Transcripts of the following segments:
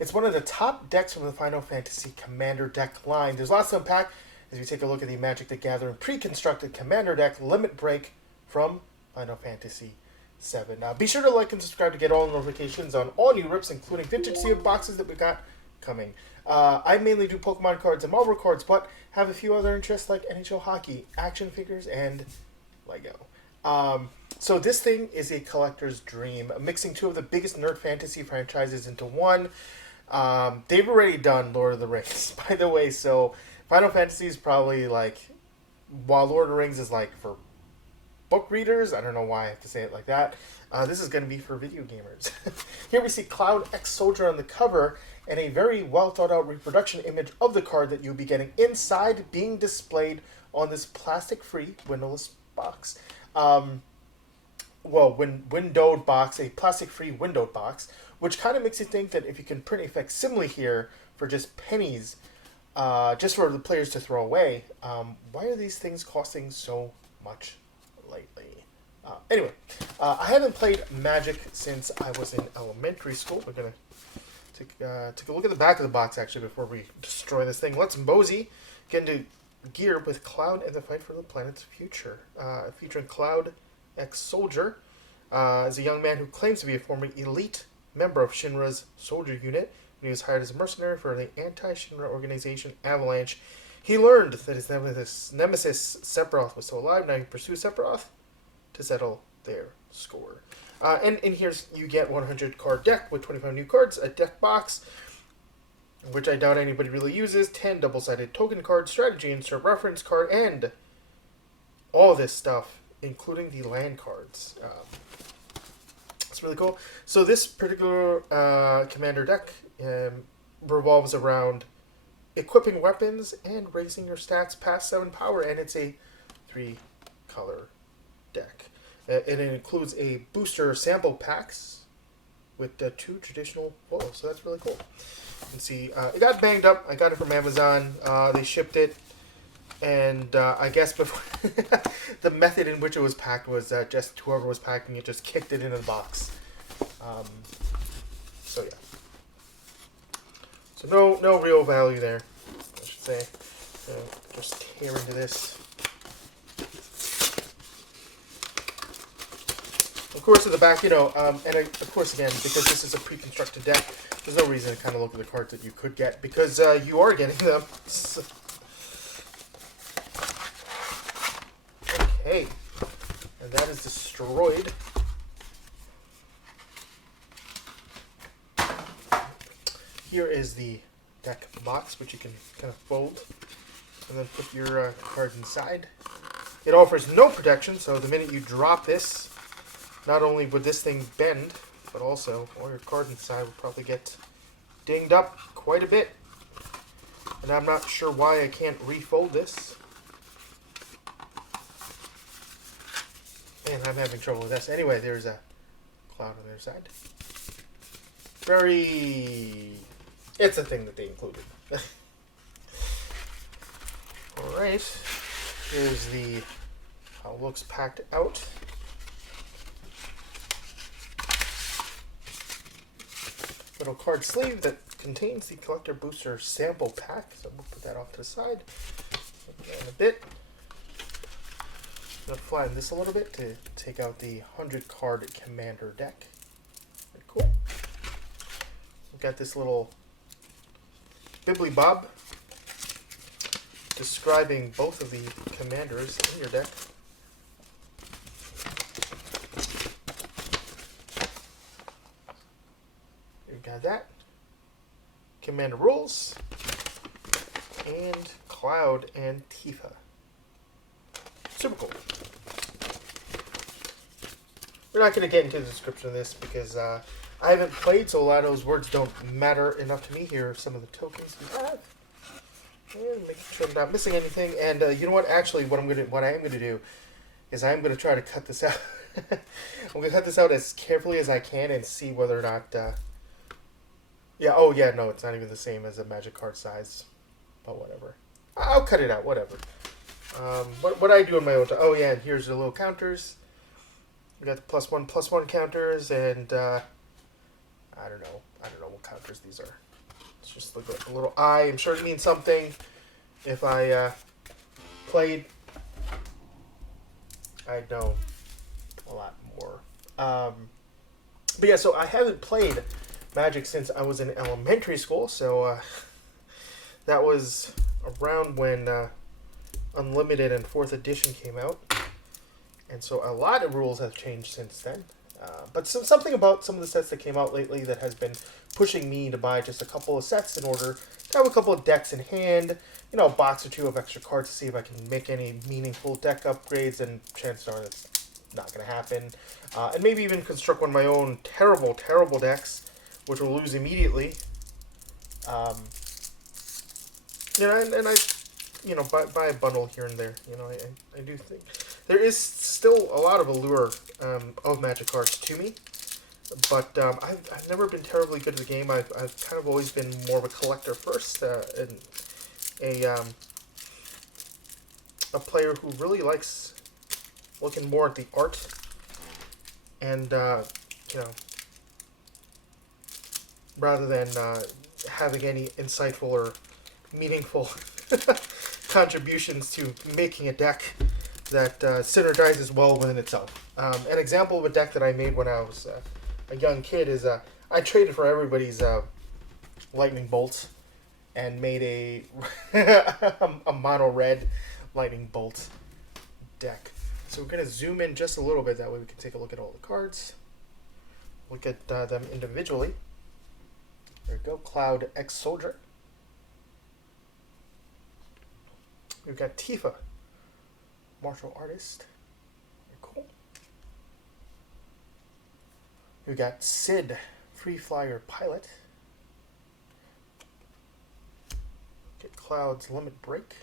It's one of the top decks from the Final Fantasy Commander deck line. There's lots to unpack as we take a look at the Magic the Gathering pre-constructed Commander deck Limit Break from Final Fantasy VII. Be sure to like and subscribe to get all notifications on all new rips, including vintage sealed boxes that we got coming. I mainly do Pokemon cards and Marvel cards, but have a few other interests like NHL hockey, action figures, and Lego. So this thing is a collector's dream, mixing two of the biggest nerd fantasy franchises into one. They've already done Lord of the Rings, by the way, so Final Fantasy is probably like, while Lord of the Rings is like for book readers, I don't know why I have to say it like that, this is going to be for video gamers. Here we see Cloud X Soldier on the cover, and a very well thought out reproduction image of the card that you'll be getting inside being displayed on this plastic-free windowless box. Windowed box, a plastic-free windowed box, which kind of makes you think that if you can print a facsimile here for just pennies, just for the players to throw away, why are these things costing so much lately? Anyway, I haven't played Magic since I was in elementary school. We're going to take a look at the back of the box, actually, before we destroy this thing. Let's mosey, get into gear with Cloud and the Fight for the Planet's Future. Featuring Cloud X Soldier is a young man who claims to be a former elite member of Shinra's soldier unit. When he was hired as a mercenary for the anti-Shinra organization Avalanche, he learned that his nemesis Sephiroth was still alive. Now he pursues Sephiroth to settle their score. And here's, you get 100 card deck with 25 new cards, a deck box, which I doubt anybody really uses, 10 double-sided token cards, strategy insert, reference card, and all this stuff, including the land cards. It's really cool. So this particular commander deck revolves around equipping weapons and raising your stats past 7 power, and it's a 3-color deck. And it includes a booster sample packs with 2 traditional foils, so that's really cool. You can see it got banged up. I got it from Amazon. They shipped it, and I guess before the method in which it was packed was just whoever was packing it just kicked it into the box. So yeah. So no real value there, I should say. Just tear into this. Of course, at the back, of course, again, because this is a pre-constructed deck, there's no reason to kind of look at the cards that you could get, because you are getting them. Okay. And that is destroyed. Here is the deck box, which you can kind of fold and then put your cards inside. It offers no protection, so the minute you drop this, not only would this thing bend, but also all your cards inside would probably get dinged up quite a bit. And I'm not sure why I can't refold this. And I'm having trouble with this. Anyway, there's a Cloud on their side. It's a thing that they included. Alright. Here's how it looks packed out. Little card sleeve that contains the collector booster sample pack. So we'll put that off to the side. In a bit. I'm going to flatten this a little bit to take out the 100 card commander deck. Very cool. We've got this little bibbly bob describing both of the commanders in your deck. Got that. Commander rules. And Cloud and Tifa. Super cool. We're not going to get into the description of this because I haven't played, so a lot of those words don't matter enough to me. Here are some of the tokens we have. And making sure I'm not missing anything. And you know what? Actually, what I am going to do is I am going to try to cut this out. I'm going to cut this out as carefully as I can and see whether or not... no, it's not even the same as a Magic card size. But whatever. I'll cut it out, whatever. What I do in my own time. Oh, yeah, and here's the little counters. We got the +1/+1 counters, and I don't know what counters these are. It's just like a little eye. I'm sure it means something. If I played, I'd know a lot more. But yeah, so I haven't played Magic since I was in elementary school. So that was around when Unlimited and 4th edition came out. And so a lot of rules have changed since then. But something about some of the sets that came out lately that has been pushing me to buy just a couple of sets in order to have a couple of decks in hand, you know, a box or two of extra cards to see if I can make any meaningful deck upgrades, and chances are that's not going to happen. And maybe even construct one of my own terrible, terrible decks, which will lose immediately. You know, and I, you know, buy a bundle here and there. You know, I do think there is still a lot of allure of Magic cards to me, but I've never been terribly good at the game. I've kind of always been more of a collector first, and a player who really likes looking more at the art and you know, rather than having any insightful or meaningful contributions to making a deck that synergizes well within itself. An example of a deck that I made when I was a young kid is I traded for everybody's lightning bolts and made a a mono red lightning bolt deck. So we're going to zoom in just a little bit, that way we can take a look at all the cards. Look at them individually. There we go, Cloud X Soldier. We've got Tifa, martial artist. Very cool. We've got Sid, free flyer pilot. Get Cloud's limit break.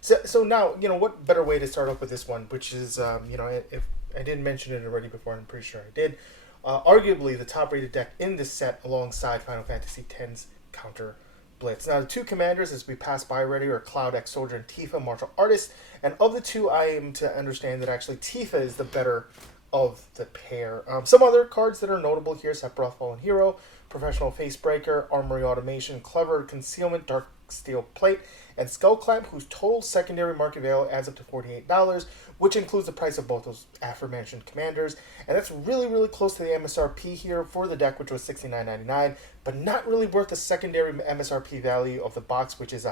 So now, you know, what better way to start off with this one, which is, you know, if I didn't mention it already before, I'm pretty sure I did. Arguably the top rated deck in this set alongside Final Fantasy X's Counter Blitz. Now, the two commanders, as we passed by already, are Cloud X Soldier and Tifa, martial artist. And of the two, I am to understand that actually Tifa is the better of the pair. Some other cards that are notable here: Sephiroth, Fallen Hero, Professional Facebreaker, Armory Automation, Clever Concealment, Dark Steel Plate, and Skullclamp, whose total secondary market value adds up to $48, which includes the price of both those aforementioned commanders. And that's really, really close to the MSRP here for the deck, which was $69.99, but not really worth the secondary MSRP value of the box, which is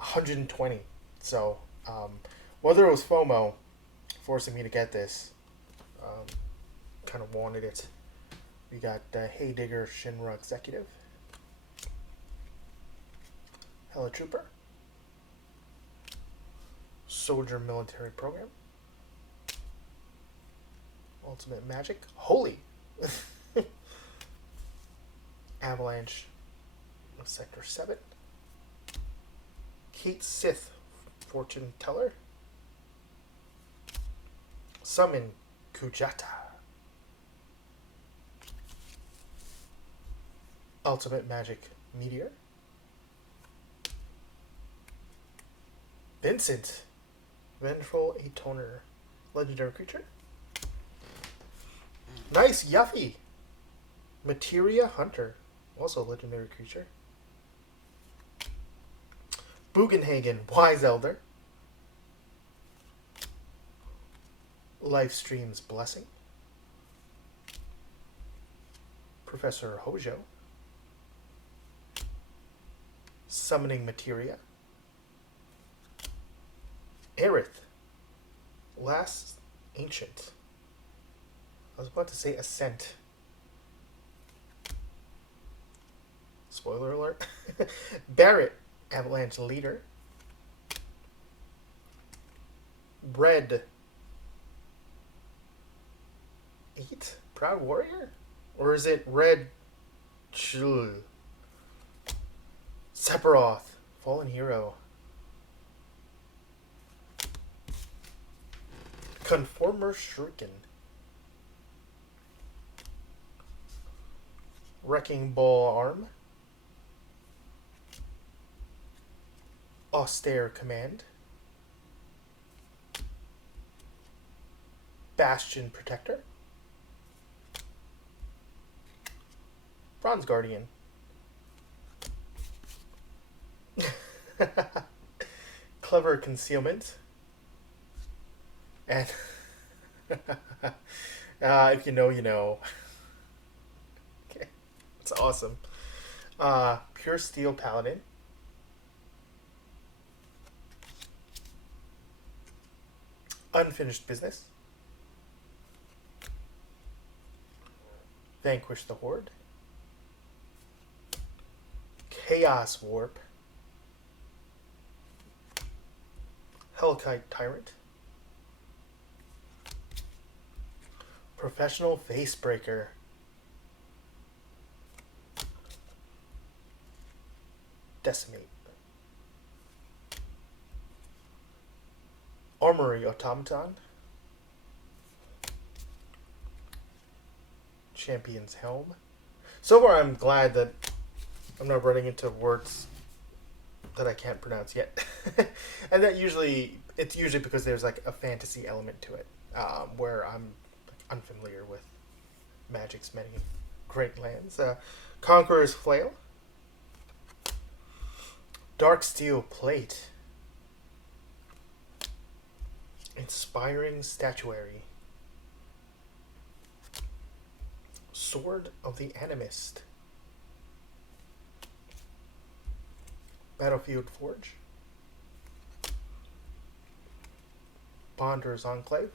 $120. So whether it was FOMO forcing me to get this, kind of wanted it. We got Hey Digger, Shinra Executive, Hella Trooper, Soldier Military Program, Ultimate Magic, Holy, Avalanche of Sector 7, Kate Sith, Fortune Teller, Summon Kujata, Ultimate Magic Meteor, Vincent, Vengeful Atoner, legendary creature. Nice, Yuffie, Materia Hunter, also legendary creature. Bugenhagen, Wise Elder, Lifestream's Blessing, Professor Hojo, Summoning Materia, Aerith, Last Ancient. I was about to say Ascent. Spoiler alert. Barrett, Avalanche Leader. Red 8, Proud Warrior? Or is it Red Sephiroth, Fallen Hero. Conformer Shuriken. Wrecking Ball Arm. Austere Command. Bastion Protector. Bronze Guardian. Clever Concealment. And if you know, you know. Okay, that's awesome. Pure Steel Paladin. Unfinished Business. Vanquish the Horde. Chaos Warp. Hellkite Tyrant. Professional Facebreaker. Decimate. Armory Automaton. Champion's Helm. So far, I'm glad that I'm not running into words that I can't pronounce yet. And that it's usually because there's like a fantasy element to it, where I'm unfamiliar with Magic's many great lands. Conqueror's Flail. Dark Steel Plate. Inspiring Statuary. Sword of the Animist. Battlefield Forge. Bonder's Enclave.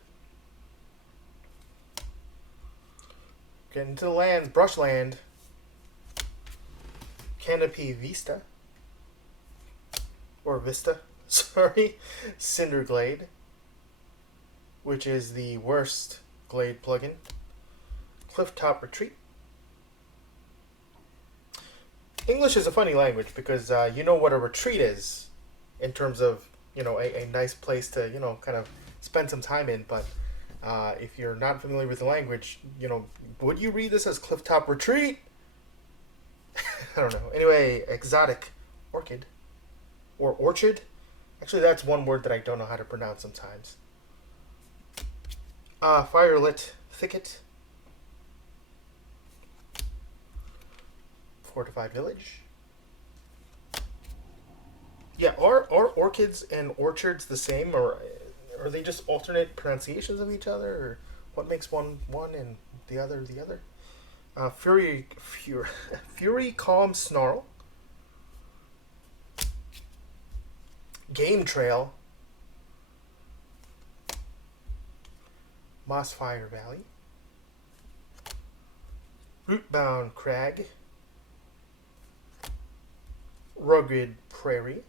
Get into the lands. Brushland. Canopy Vista. Or Vista. Sorry. Cinderglade. Which is the worst Glade plugin. Clifftop Retreat. English is a funny language because you know what a retreat is in terms of, a nice place to, kind of spend some time in. But if you're not familiar with the language, would you read this as Clifftop Retreat? I don't know. Anyway, Exotic Orchid. Or Orchid. Actually, that's one word that I don't know how to pronounce sometimes. Firelit Thicket. Fortified Village. Yeah, are orchids and orchards the same, or are they just alternate pronunciations of each other, or what makes one and the other the other? Fury Calm Snarl. Game Trail. Mossfire Valley. Rootbound Crag. Rugged Prairie.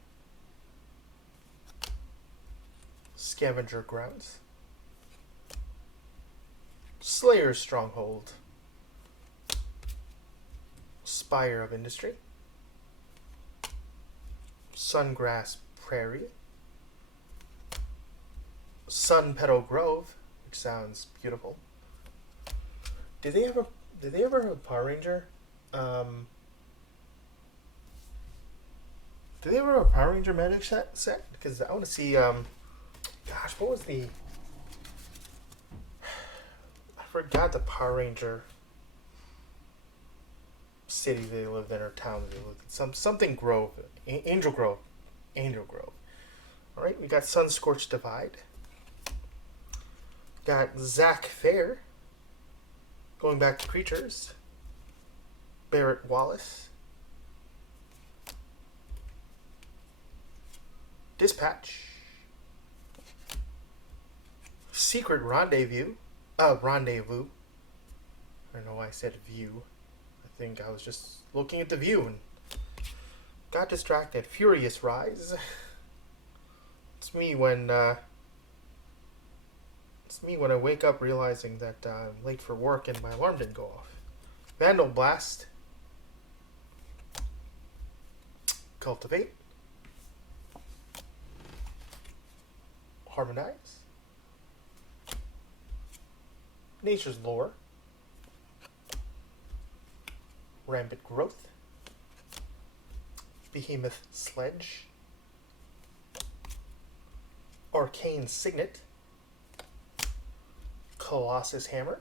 Scavenger Grounds. Slayer's Stronghold. Spire of Industry. Sungrass Prairie. Sun Petal Grove, which sounds beautiful. Did they ever have a Power Ranger? Did they ever have a Power Ranger Magic set? Because I want to see. Gosh, what was the? I forgot the Power Ranger city they lived in, or town they lived in. Something Grove, Angel Grove. All right, we got Sunscorched Divide. Got Zach Fair. Going back to creatures. Barrett Wallace. Dispatch. Secret Rendezvous. Rendezvous. I don't know why I said view. I think I was just looking at the view and got distracted. Furious Rise. It's me when I wake up realizing that I'm late for work and my alarm didn't go off. Vandal Blast. Cultivate. Harmonize. Nature's Lore. Rampant Growth. Behemoth Sledge. Arcane Signet. Colossus Hammer.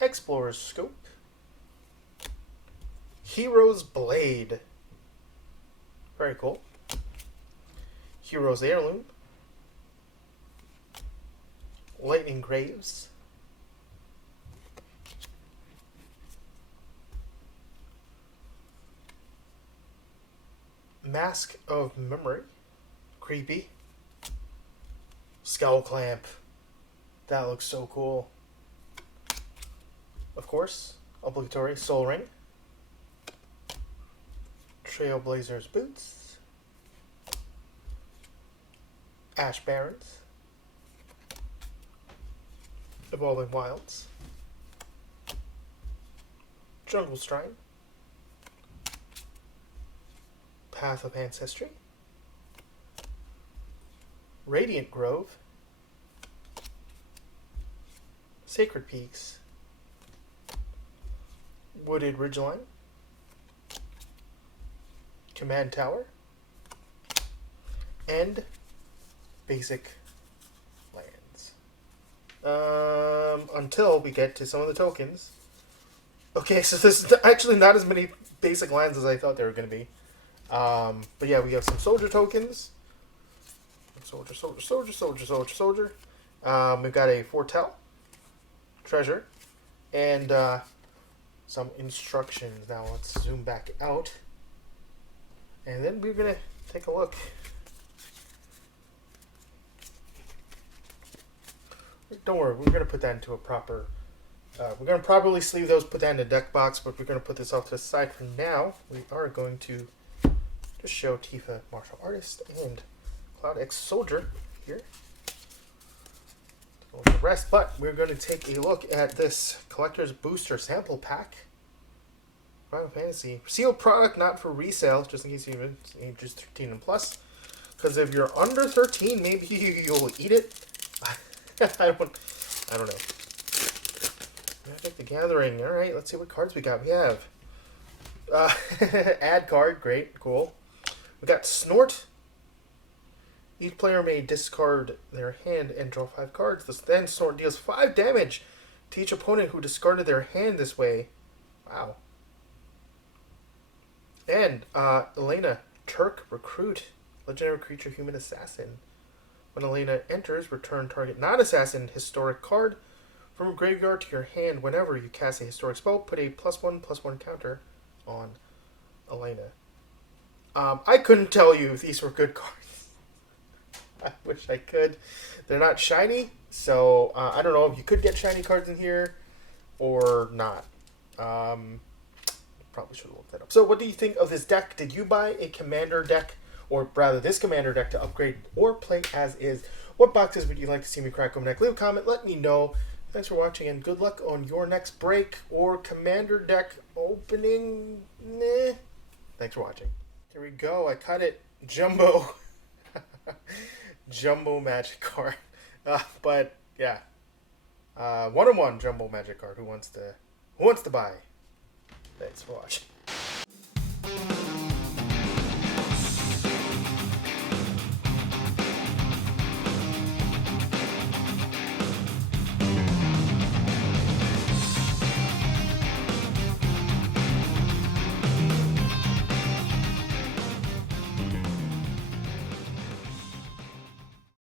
Explorer's Scope. Hero's Blade. Very cool. Hero's Heirloom. Lightning Graves. Mask of Memory. Creepy. Skullclamp. That looks so cool. Of course, obligatory Soul Ring. Trailblazer's Boots. Ash Barons. Evolving Wilds. Jungle Shrine. Path of Ancestry. Radiant Grove. Sacred Peaks. Wooded Ridgeline. Command Tower. And basic lands. Until we get to some of the tokens. Okay, so this is actually not as many basic lands as I thought they were going to be. But yeah, we have some soldier tokens. Soldier. We've got a Foretell, treasure, and some instructions. Now let's zoom back out. And then we're going to take a look. Don't worry, we're going to put that into a proper... we're going to properly sleeve those, put that in a deck box, but we're going to put this off to the side for now. We are going to just show Tifa Martial Artist and Cloud X Soldier here. The rest, but we're going to take a look at this Collector's Booster Sample Pack. Final Fantasy. Sealed product, not for resale, just in case you're ages 13 and plus. Because if you're under 13, maybe you'll eat it. I don't know. Magic the Gathering. Alright, let's see what cards we got. We have add card. Great. Cool. We got Snort. Each player may discard their hand and draw 5 cards. Then Snort deals 5 damage to each opponent who discarded their hand this way. Wow. And Elena, Turk Recruit. Legendary creature, human assassin. When Elena enters, return target non-assassin historic card from a graveyard to your hand. Whenever you cast a historic spell, put a +1/+1 counter on Elena. I couldn't tell you if these were good cards. I wish I could. They're not shiny, so I don't know if you could get shiny cards in here or not. Probably should have looked that up. So what do you think of this deck? Did you buy a commander deck, or rather this commander deck, to upgrade or play as is? What boxes would you like to see me crack open next? Leave a comment, let me know. Thanks for watching, and good luck on your next break or commander deck opening. Thanks for watching. Here we go. I cut it. Jumbo. Jumbo magic card. But yeah. 1-on-1 jumbo magic card. Who wants to buy? Thanks for watching.